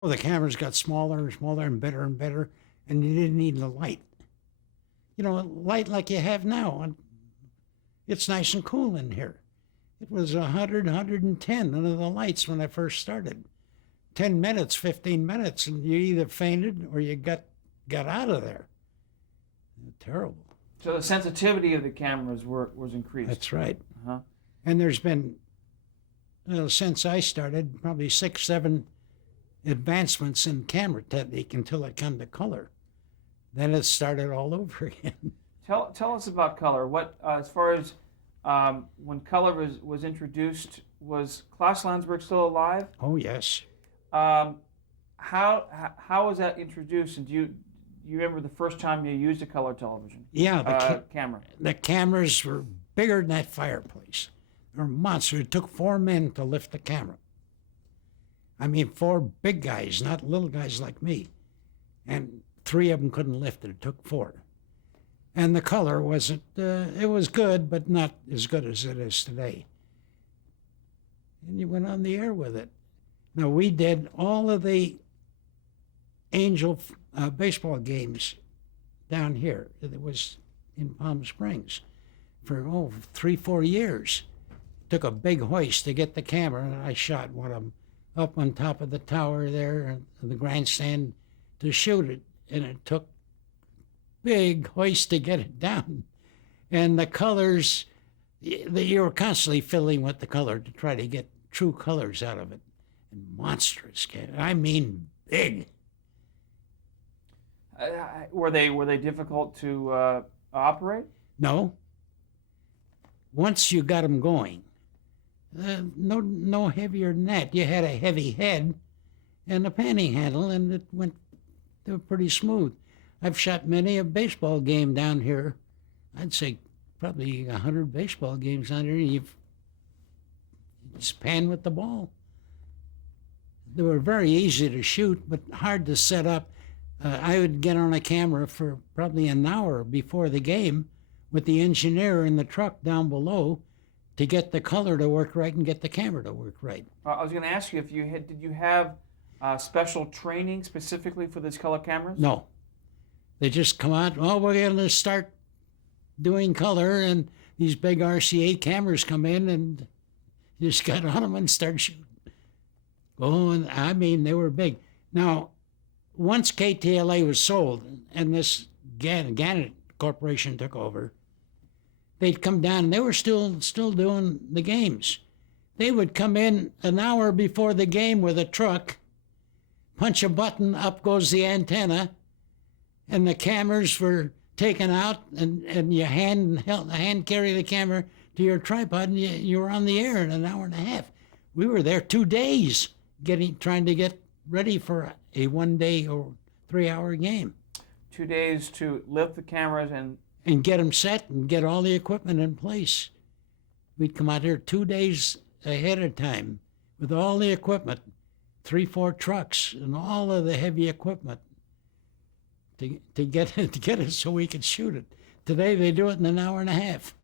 Well, the cameras got smaller and smaller and better, and you didn't need the light. You know, light like you have now. And it's nice and cool in here. It was 100, 110 under the lights when I first started. 10 minutes, 15 minutes, and you either fainted or you got out of there. Terrible. So the sensitivity of the cameras was increased. That's right. Uh-huh. And there's been, since I started, probably 6, 7 advancements in camera technique until it come to color. Then it started all over again. Tell us about color. What as far as when color was introduced, was Klaus Landsberg still alive? Oh yes. How was that introduced? And do you remember the first time you used a color television? Yeah, the camera. The cameras were bigger than that fireplace. They were monsters. It took 4 men to lift the camera. I mean, 4 big guys, not little guys like me. And 3 of them couldn't lift it. It took 4. And the color wasn't, it was good, but not as good as it is today. And you went on the air with it. Now, we did all of the Angel baseball games down here. It was in Palm Springs for 3-4 years. Took a big hoist to get the camera, and I shot one of them up on top of the tower there in the grandstand to shoot it, and it took big hoist to get it down. And the colors, you were constantly fiddling with the color to try to get true colors out of it. And monstrous, I mean big. Were they difficult to operate? No. Once you got them going, no heavier than that. You had a heavy head and a panning handle, and they were pretty smooth. I've shot many a baseball game down here. I'd say probably 100 baseball games down here. You just pan with the ball. They were very easy to shoot, but hard to set up. I would get on a camera for probably an hour before the game with the engineer in the truck down below to get the color to work right and get the camera to work right. I was going to ask you if did you have special training specifically for these color cameras? No. They just come out, we're going to start doing color, and these big RCA cameras come in, and you just got on them and start shooting. Oh, and I mean, they were big. Now, once KTLA was sold and this Gannett Corporation took over, they'd come down, and they were still doing the games. They would come in an hour before the game with a truck, punch a button, up goes the antenna, and the cameras were taken out, and you hand carry the camera to your tripod, and you were on the air in an hour and a half. We were there 2 days trying to get ready for a 1-day or 3-hour game. 2 days to lift the cameras and get them set and get all the equipment in place. We'd come out here 2 days ahead of time with all the equipment, 3-4 trucks and all of the heavy equipment to get it so we could shoot it. Today they do it in an hour and a half.